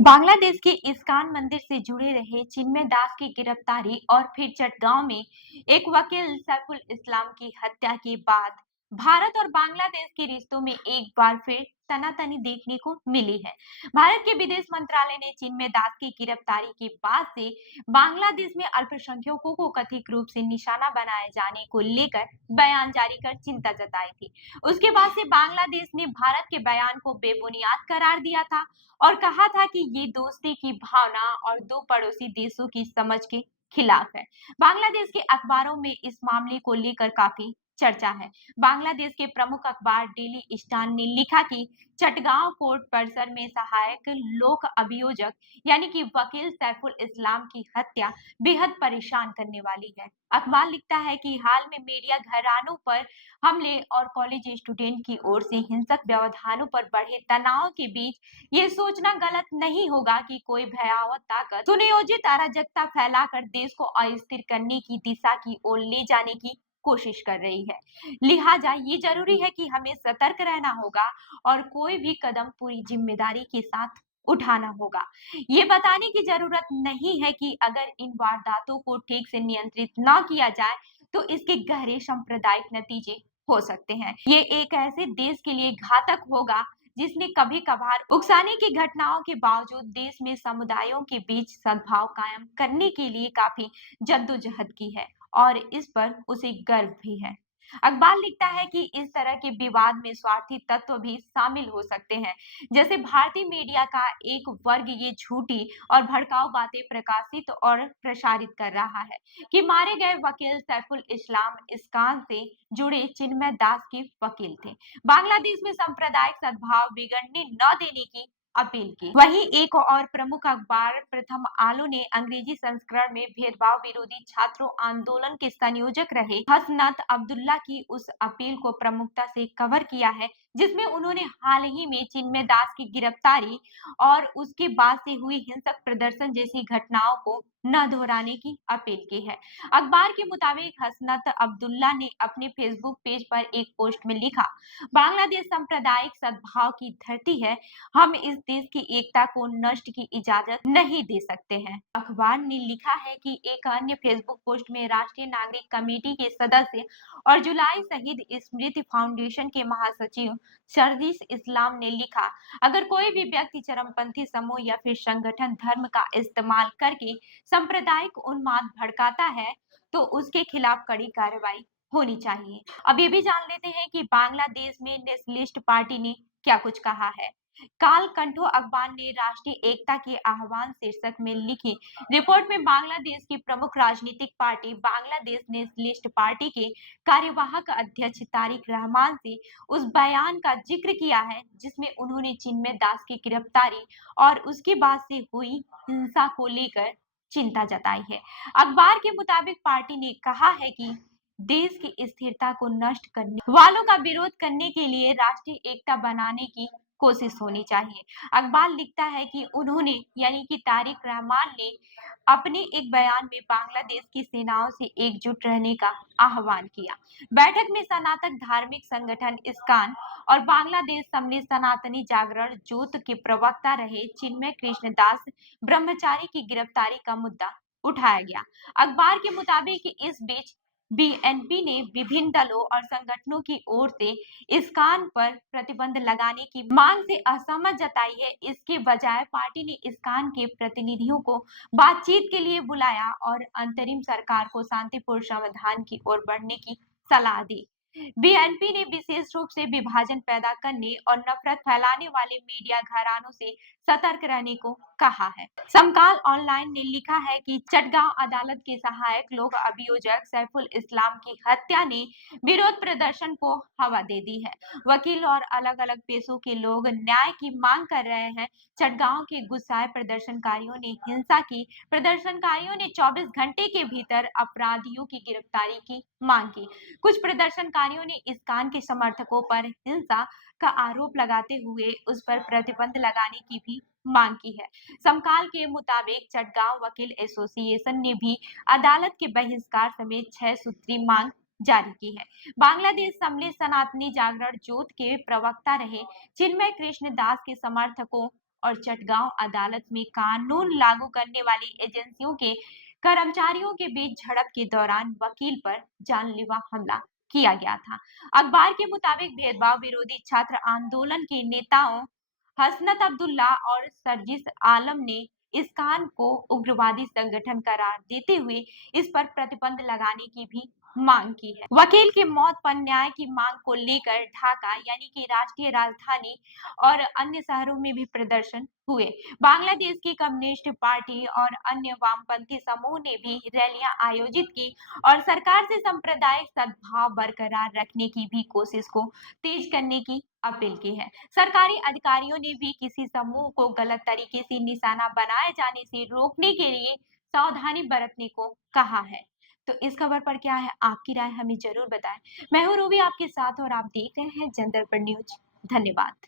बांग्लादेश के इस्कॉन मंदिर से जुड़े रहे चिन्मय दास की गिरफ्तारी और फिर चटगांव में एक वकील सैफुल इस्लाम की हत्या के बाद भारत और बांग्लादेश के रिश्तों में एक बार फिर तनातनी देखने को मिली है। भारत के विदेश मंत्रालय ने चिन्मय दास की गिरफ्तारी के बाद से बांग्लादेश में अल्पसंख्यकों को कथित रूप से निशाना बनाए जाने को लेकर बयान जारी कर चिंता जताई थी। उसके बाद से बांग्लादेश ने भारत के बयान को बेबुनियाद करार दिया था और कहा था कि ये दोस्ती की भावना और दो पड़ोसी देशों की समझ के खिलाफ है। बांग्लादेश के अखबारों में इस मामले को लेकर काफी चर्चा है। बांग्लादेश के प्रमुख अखबार डेली स्टार ने लिखा कि चटगांव कोर्ट परिसर में सहायक लोक अभियोजक यानी कि वकील सैफुल इस्लाम की हत्या बेहद परेशान करने वाली है। अखबार लिखता है कि हाल में मीडिया घरानों पर हमले और कॉलेज स्टूडेंट की ओर से हिंसक व्यवधानों पर बढ़े तनाव के बीच ये सोचना गलत नहीं होगा कि कोई भयावह ताकत सुनियोजित अराजकता फैलाकर देश को अस्थिर करने की दिशा की ओर ले जाने की कोशिश कर रही है। लिहाजा ये जरूरी है कि हमें सतर्क रहना होगा और कोई भी कदम पूरी जिम्मेदारी के साथ उठाना होगा। ये बताने की जरूरत नहीं है कि अगर इन वारदातों को ठीक से नियंत्रित न किया जाए तो इसके गहरे सांप्रदायिक नतीजे हो सकते हैं। ये एक ऐसे देश के लिए घातक होगा जिसने कभी कभार उकसाने की घटनाओं के बावजूद देश में समुदायों के बीच सद्भाव कायम करने के लिए काफी जद्दोजहद की है और इस पर उसे गर्व भी है। अखबार लिखता है कि इस तरह के विवाद में स्वार्थी तत्व भी शामिल हो सकते हैं। जैसे भारतीय मीडिया का एक वर्ग ये झूठी और भड़काऊ बातें प्रकाशित और प्रसारित कर रहा है कि मारे गए वकील सैफुल इस्लाम इस्कान से जुड़े चिन्मय दास के वकील थे। बांग्लादेश में सांप्रदायिक सद्भाव बिगड़ने न देने की अपील की। वहीं एक और प्रमुख अखबार प्रथम आलो ने अंग्रेजी संस्करण में भेदभाव विरोधी छात्रों आंदोलन के संयोजक रहे हसनत अब्दुल्ला की उस अपील को प्रमुखता से कवर किया है जिसमें उन्होंने हाल ही में चिन्मय दास की गिरफ्तारी और उसके बाद से हुई हिंसक प्रदर्शन जैसी घटनाओं को न दोहराने की अपील की है। अखबार के मुताबिक हसनत अब्दुल्ला ने अपने फेसबुक पेज पर एक पोस्ट में लिखा, बांग्लादेश सांप्रदायिक सद्भाव की धरती है, हम इस देश की एकता को नष्ट की इजाजत नहीं दे सकते हैं। अखबार ने लिखा है कि एक अन्य फेसबुक पोस्ट में राष्ट्रीय नागरिक कमेटी के सदस्य और जुलाई शहीद स्मृति फाउंडेशन के महासचिव शर्जीस इस्लाम ने लिखा, अगर कोई भी व्यक्ति चरमपंथी समूह या फिर संगठन धर्म का इस्तेमाल करके सांप्रदायिक उन्माद भड़काता है तो उसके खिलाफ कड़ी कार्रवाई होनी चाहिए। अब ये भी जान लेते हैं कि बांग्लादेश में नेशनलिस्ट पार्टी ने क्या कुछ कहा है। काल कंठो अखबार ने राष्ट्रीय एकता के आह्वान शीर्षक में लिखी रिपोर्ट में बांग्लादेश की प्रमुख राजनीतिक पार्टी बांग्लादेश नेशनलिस्ट पार्टी के कार्यवाहक अध्यक्ष तारिक रहमान से उस बयान का जिक्र किया है जिसमें उन्होंने चिन्मय दास की गिरफ्तारी और उसके बाद से हुई हिंसा को लेकर चिंता जताई है। अखबार के मुताबिक पार्टी ने कहा है कि देश की स्थिरता को नष्ट करने वालों का विरोध करने के लिए राष्ट्रीय एकता बनाने की कोशिश होनी चाहिए। अखबार लिखता है कि उन्होंने यानी कि तारिक रहमान ने अपने एक बयान में बांग्लादेश की सेनाओं से एकजुट रहने का आह्वान किया। बैठक में सनातन धार्मिक संगठन इस्कान और बांग्लादेश सम्मिलित सनातनी जागरण जोत के प्रवक्ता रहे चिन्मय कृष्ण दास ब्रह्मचारी की गिरफ्तारी का मुद्दा उठाया गया। अखबार के मुताबिक इस बीच बीएनपी ने विभिन्न दलों और संगठनों की ओर से इस्कान पर प्रतिबंध लगाने की मांग से असहमत जताई है। इसके बजाय पार्टी ने इस्कान के प्रतिनिधियों को बातचीत के लिए बुलाया और अंतरिम सरकार को शांतिपूर्ण समाधान की ओर बढ़ने की सलाह दी। बीएनपी ने विशेष रूप से विभाजन पैदा करने और नफरत फैलाने वाले मीडिया घरानों से सतर्क रहने को कहा है। समकाल ऑनलाइन ने लिखा है कि चटगांव अदालत के सहायक लोक अभियोजक सैफुल इस्लाम की हत्या ने विरोध प्रदर्शन को हवा दे दी है। वकील और अलग अलग पेशों के लोग न्याय की मांग कर रहे हैं। चटगांव के गुस्साए प्रदर्शनकारियों ने हिंसा की। प्रदर्शनकारियों ने 24 घंटे के भीतर अपराधियों की गिरफ्तारी की मांग की। कुछ प्रदर्शनकारियों ने इस्कान के समर्थकों पर हिंसा का आरोप लगाते हुए उस पर प्रतिबंध लगाने की भी मांग की है। समकाल के मुताबिक चटगांव वकील एसोसिएशन ने भी अदालत के बहिष्कार समेत 6 सूत्री मांग जारी की है। बांग्लादेश सम्मिलित सनातनी जागरण जोत के प्रवक्ता रहे चिन्मय कृष्ण दास के समर्थकों और चटगांव अदालत में कानून लागू करने वाली एजेंसियों के कर्मचारियों के बीच झड़प के दौरान वकील पर जानलेवा हमला किया गया था। अखबार के मुताबिक भेदभाव विरोधी छात्र आंदोलन के नेताओं हसनत अब्दुल्ला और सरजिस आलम ने इस कांड को उग्रवादी संगठन करार देते हुए इस पर प्रतिबंध लगाने की भी मांग की है। वकील की मौत पर न्याय की मांग को लेकर ढाका यानी कि राष्ट्रीय राजधानी और अन्य शहरों में भी प्रदर्शन हुए। बांग्लादेश की कम्युनिस्ट पार्टी और अन्य वामपंथी समूह ने भी रैलियां आयोजित की और सरकार से सांप्रदायिक सद्भाव बरकरार रखने की भी कोशिश को तेज करने की अपील की है। सरकारी अधिकारियों ने भी किसी समूह को गलत तरीके से निशाना बनाए जाने से रोकने के लिए सावधानी बरतने को कहा है। तो इस खबर पर क्या है आपकी राय, हमें जरूर बताएं। मैं हूं रूबी आपके साथ और आप देख रहे हैं जनदर्पण न्यूज। धन्यवाद।